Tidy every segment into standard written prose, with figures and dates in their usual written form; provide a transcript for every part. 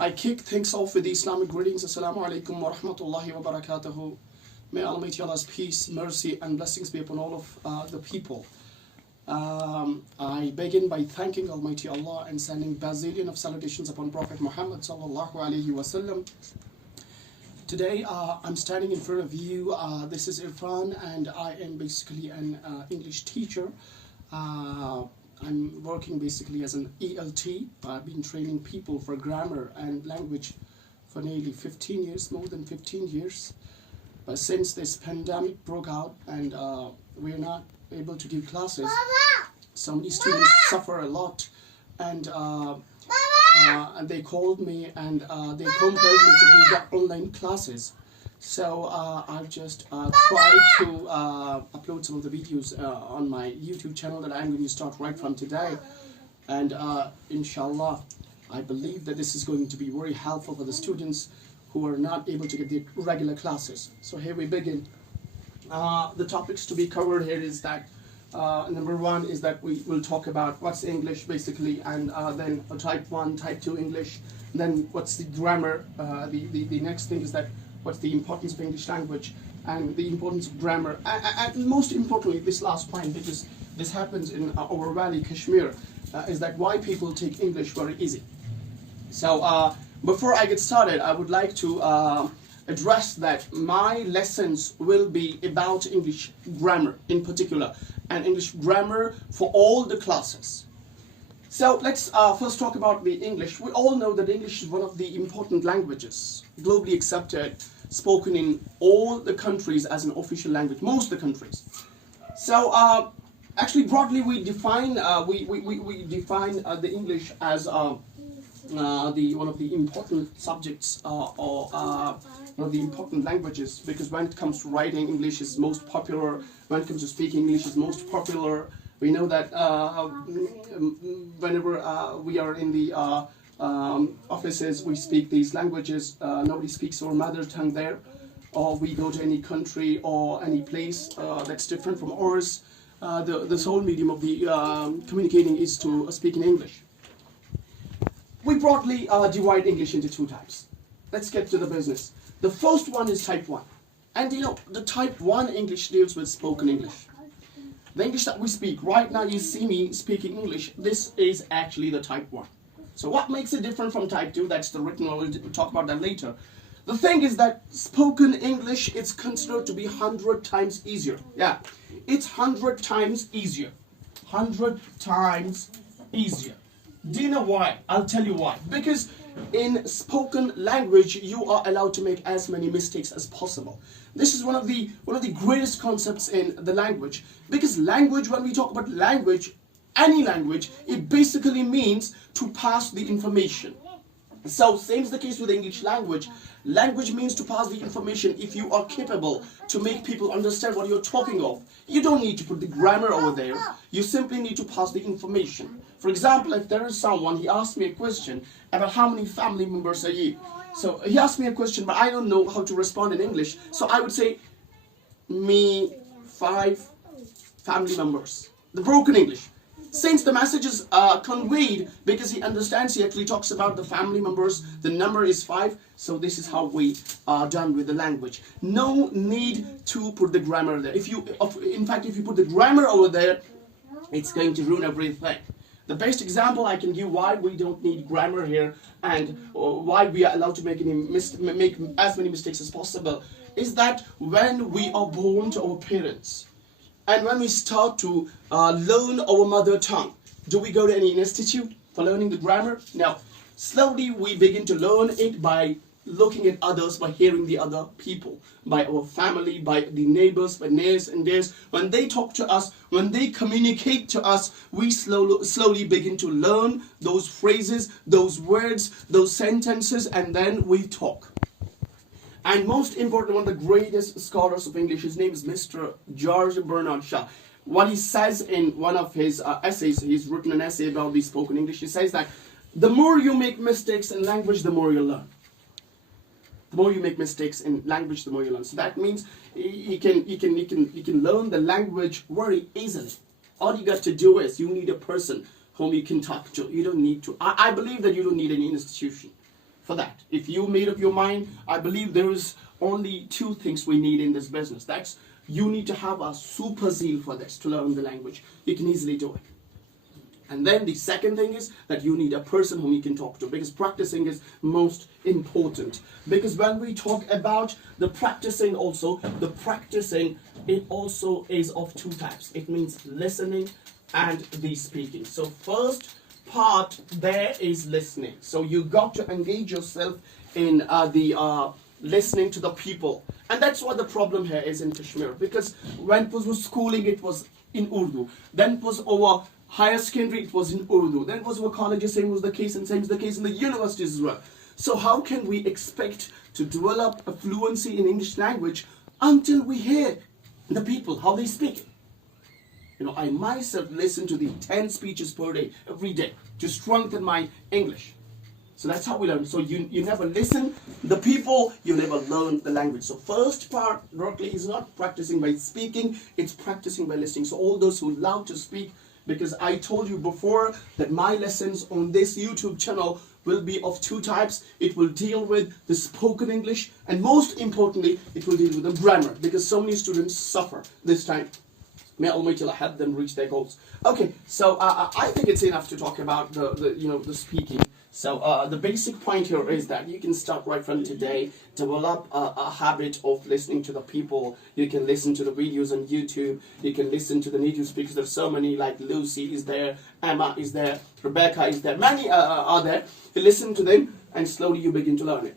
I kick things off with the Islamic greetings. Assalamu alaikum wa rahmatullahi wa barakatuhu. May Almighty Allah's peace, mercy, and blessings be upon all of the people. I begin by thanking Almighty Allah and sending bazillion of salutations upon Prophet Muhammad sallallahu alaihi wasallam. Today I'm standing in front of you. This is Irfan, and I am basically an English teacher. I'm working basically as an ELT. I've been training people for grammar and language for nearly 15 years, more than 15 years. But since this pandemic broke out and we're not able to give classes, so many students suffer a lot, and they called me and they compelled me to do the online classes. So I've just tried to upload some of the videos on my YouTube channel that I'm going to start right from today. And inshallah, I believe that this is going to be very helpful for the students who are not able to get the regular classes. So here we begin. The topics to be covered here is that number one is that we will talk about what's English basically, and then type 1, type 2 English, and then what's the grammar. The next thing is that what's the importance of English language and the importance of grammar, and most importantly, this last point, because this happens in our valley, Kashmir, is that why people take English very easy. So before I get started, I would like to address that my lessons will be about English grammar in particular, and English grammar for all the classes. So let's first talk about the English. We all know that English is one of the important languages, globally accepted, spoken in all the countries as an official language, most of the countries. So actually broadly we define the English as one of the important subjects or one of the important languages, because when it comes to writing, English is most popular. When it comes to speaking, English is most popular. We know that whenever we are in the offices, we speak these languages. Nobody speaks our mother tongue there. Or we go to any country or any place that's different from ours. The sole medium of the communicating is to speak in English. We broadly divide English into two types. Let's get to the business. The first one is type 1. And you know, the type 1 English deals with spoken English. The English that we speak, right now you see me speaking English, this is actually the type 1. So what makes it different from type 2? That's the written one, we'll talk about that later. The thing is that spoken English is considered to be 100 times easier. Yeah, it's 100 times easier. 100 times easier. Do you know why? I'll tell you why. Because in spoken language, you are allowed to make as many mistakes as possible. This is one of the greatest concepts in the language. Because language, when we talk about language, any language, it basically means to pass the information. So same is the case with the English language. Language means to pass the information. If you are capable to make people understand what you're talking of, you don't need to put the grammar over there. You simply need to pass the information. For example, if there is someone, he asked me a question about how many family members are you. So he asked me a question, but I don't know how to respond in English. So I would say, me, 5 family members. The broken English. Since the message is conveyed, because he understands, he actually talks about the family members, the number is 5, so this is how we are done with the language. No need to put the grammar there. In fact, if you put the grammar over there, it's going to ruin everything. The best example I can give why we don't need grammar here and why we are allowed to make as many mistakes as possible is that when we are born to our parents, and when we start to learn our mother tongue, do we go to any institute for learning the grammar? No. Slowly we begin to learn it by looking at others, by hearing the other people, by our family, by the neighbors, by nears and dears. When they talk to us, when they communicate to us, we slowly begin to learn those phrases, those words, those sentences, and then we talk. And most important, one of the greatest scholars of English, his name is Mr. George Bernard Shaw. What he says in one of his essays, he's written an essay about the spoken English. He says that the more you make mistakes in language, the more you learn. The more you make mistakes in language, the more you learn. So that means you can learn the language very easily. All you got to do is you need a person whom you can talk to. You don't need to. I believe that you don't need any institution for that. If you made up your mind, I believe there is only two things we need in this business. That's you need to have a super zeal for this to learn the language. You can easily do it. And then the second thing is that you need a person whom you can talk to, because practicing is most important. Because when we talk about the practicing also, the practicing, it also is of two types. It means listening and the speaking. So first part there is listening. So you got to engage yourself in the listening to the people. And that's what the problem here is in Kashmir. Because when it was schooling, it was in Urdu. Then it was our higher secondary, it was in Urdu. Then it was our colleges, same was the case, and same is the case in the universities as well. So how can we expect to develop a fluency in English language until we hear the people, how they speak it? You know, I myself listen to the 10 speeches per day, every day, to strengthen my English. So that's how we learn. So you never listen the people, you never learn the language. So first part directly is not practicing by speaking, it's practicing by listening. So all those who love to speak, because I told you before that my lessons on this YouTube channel will be of two types. It will deal with the spoken English, and most importantly, it will deal with the grammar, because so many students suffer this time. May Almighty Allah help them reach their goals. Okay, so I think it's enough to talk about the speaking. So the basic point here is that you can start right from today, develop a habit of listening to the people. You can listen to the videos on YouTube. You can listen to the native speakers. There's so many, like Lucy is there, Emma is there, Rebecca is there. Many are there. You listen to them and slowly you begin to learn it.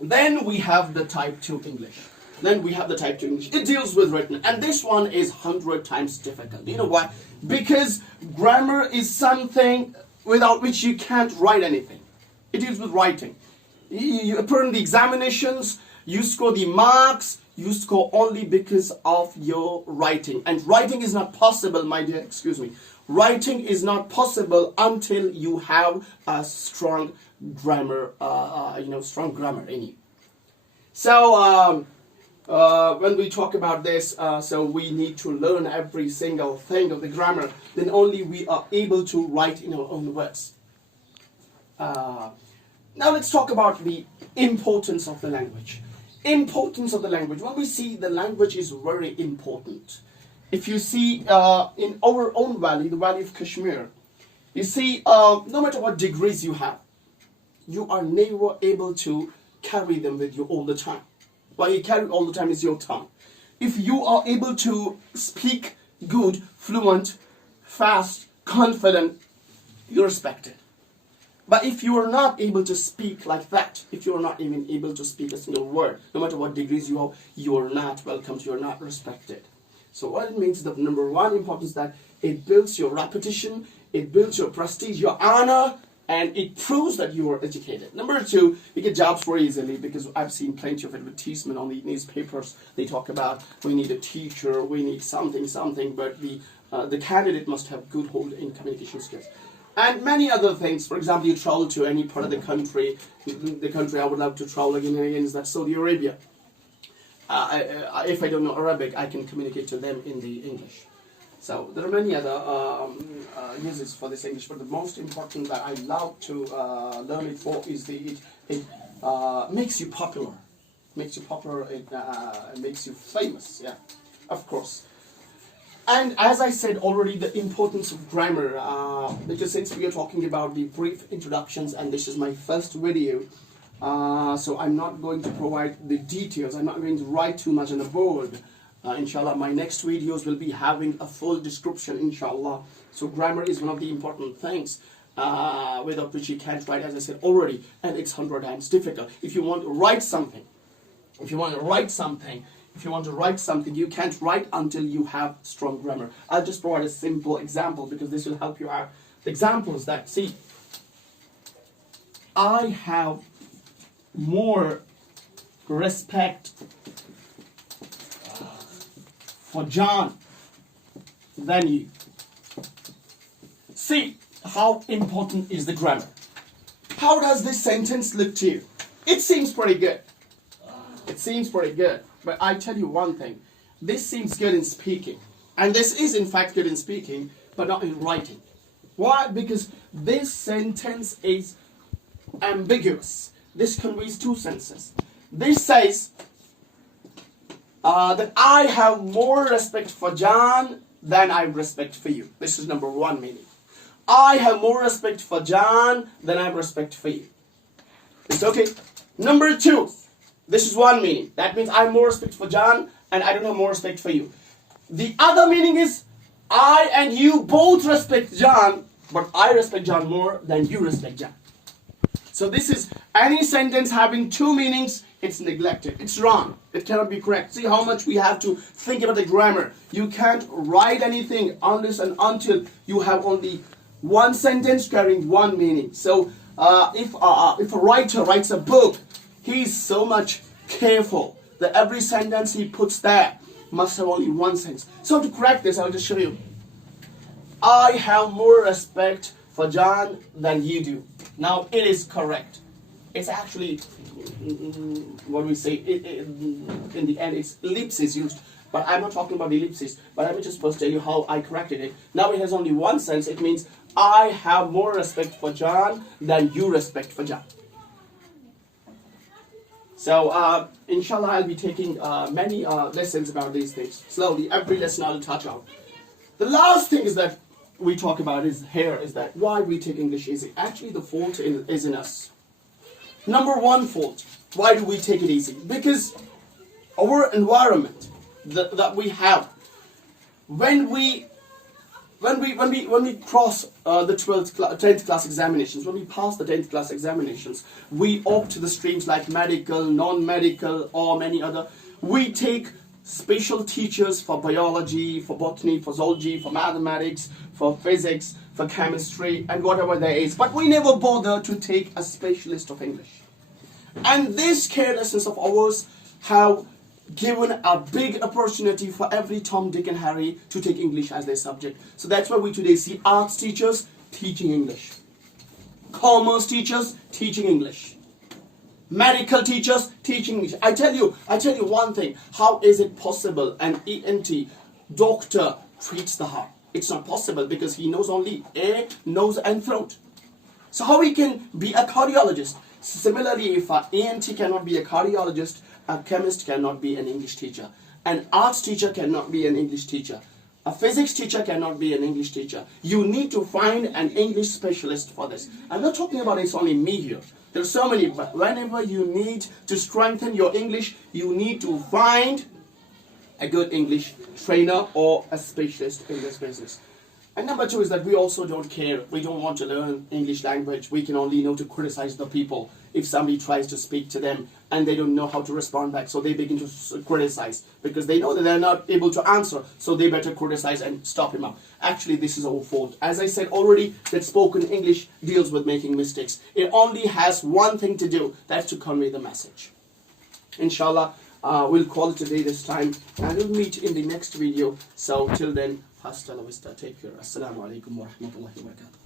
Then we have the type 2 English. It deals with written, and this one is 100 times difficult. You know why? Because grammar is something without which you can't write anything. It deals with writing. You put in the examinations, you score the marks, you score only because of your writing. And writing is not possible, my dear, excuse me. Writing is not possible until you have a strong grammar, strong grammar in you. So, when we talk about this, so we need to learn every single thing of the grammar. Then only we are able to write in our own words. Now let's talk about the importance of the language. Importance of the language. When we see the language is very important. If you see in our own valley, the valley of Kashmir, you see no matter what degrees you have, you are never able to carry them with you all the time. What you carry all the time is your tongue. If you are able to speak good, fluent, fast, confident, you're respected. But if you are not able to speak like that, if you are not even able to speak a single word, no matter what degrees you have, you are not welcomed, you are not respected. So what it means, the number one importance is that it builds your reputation, it builds your prestige, your honor, and it proves that you are educated. Number two, you get jobs very easily, because I've seen plenty of advertisement on the newspapers. They talk about we need a teacher, we need something, but the candidate must have good hold in communication skills. And many other things. For example, you travel to any part of the country. The country I would love to travel again is that Saudi Arabia. If I don't know Arabic, I can communicate to them in the English. So there are many other uses for this English, but the most important that I love to learn it for is it makes you popular. Makes you popular. It makes you famous. Yeah, of course. And as I said already, the importance of grammar, because since we are talking about the brief introductions, and this is my first video, so I'm not going to provide the details. I'm not going to write too much on the board. Inshallah, my next videos will be having a full description, inshallah. So grammar is one of the important things without which you can't write, as I said already, and it's 100 times difficult. If you want to write something, you can't write until you have strong grammar. I'll just provide a simple example because this will help you out. The example is that, see, I have more respect for John than you. See how important is the grammar. How does this sentence look to you? It seems pretty good. But I tell you one thing. This seems good in speaking. And this is in fact good in speaking, but not in writing. Why? Because this sentence is ambiguous. this conveys two senses. This says that I have more respect for John than I have respect for you. This is number one meaning. I have more respect for John than I have respect for you. It's okay. Number two, this is one meaning. That means I have more respect for John and I don't have more respect for you. The other meaning is I and you both respect John, but I respect John more than you respect John. So this is any sentence having two meanings, it's neglected. It's wrong. It cannot be correct. See how much we have to think about the grammar. You can't write anything unless and until you have only one sentence carrying one meaning. So if a writer writes a book, he's so much careful that every sentence he puts there must have only one sense. So to correct this, I'll just show you. I have more respect for John than you do. Now it is correct. It's actually, what we say, in the end, it's ellipsis used. But I'm not talking about ellipsis. But let me just first tell you how I corrected it. Now it has only one sense. It means I have more respect for John than you respect for John. So, inshallah, I'll be taking many lessons about these things. Slowly, every lesson I'll touch on. The last thing is that we talk about is that why we take English easy. Actually, the fault is in us. Number one fault. Why do we take it easy? Because our environment that we have, when we cross the 10th class examinations, when we pass the 10th class examinations, we opt the streams like medical, non-medical, or many other. We take special teachers for biology, for botany, for zoology, for mathematics, for physics, for chemistry, and whatever there is. But we never bother to take a specialist of English. And this carelessness of ours have given a big opportunity for every Tom, Dick, and Harry to take English as their subject. So that's why we today see arts teachers teaching English, commerce teachers teaching English, medical teachers teaching English. I tell you one thing. How is it possible an ENT doctor treats the heart? It's not possible because he knows only ear, nose, and throat. So how he can be a cardiologist? Similarly, if an ENT cannot be a cardiologist, a chemist cannot be an English teacher. An arts teacher cannot be an English teacher. A physics teacher cannot be an English teacher. You need to find an English specialist for this. I'm not talking about it's only me here. There's so many, but whenever you need to strengthen your English, you need to find a good English trainer or a specialist in this business. And number two is that we also don't care. We don't want to learn English language. We can only know to criticize the people if somebody tries to speak to them and they don't know how to respond back. So they begin to criticize because they know that they're not able to answer. So they better criticize and stop him up. Actually, this is our fault. As I said already, that spoken English deals with making mistakes. It only has one thing to do. That's to convey the message. Inshallah, we'll call it today this time. And we'll meet in the next video. So till then, hasta la vista. Take care. Assalamu alaikum wa rahmatullahi wa barakatuh.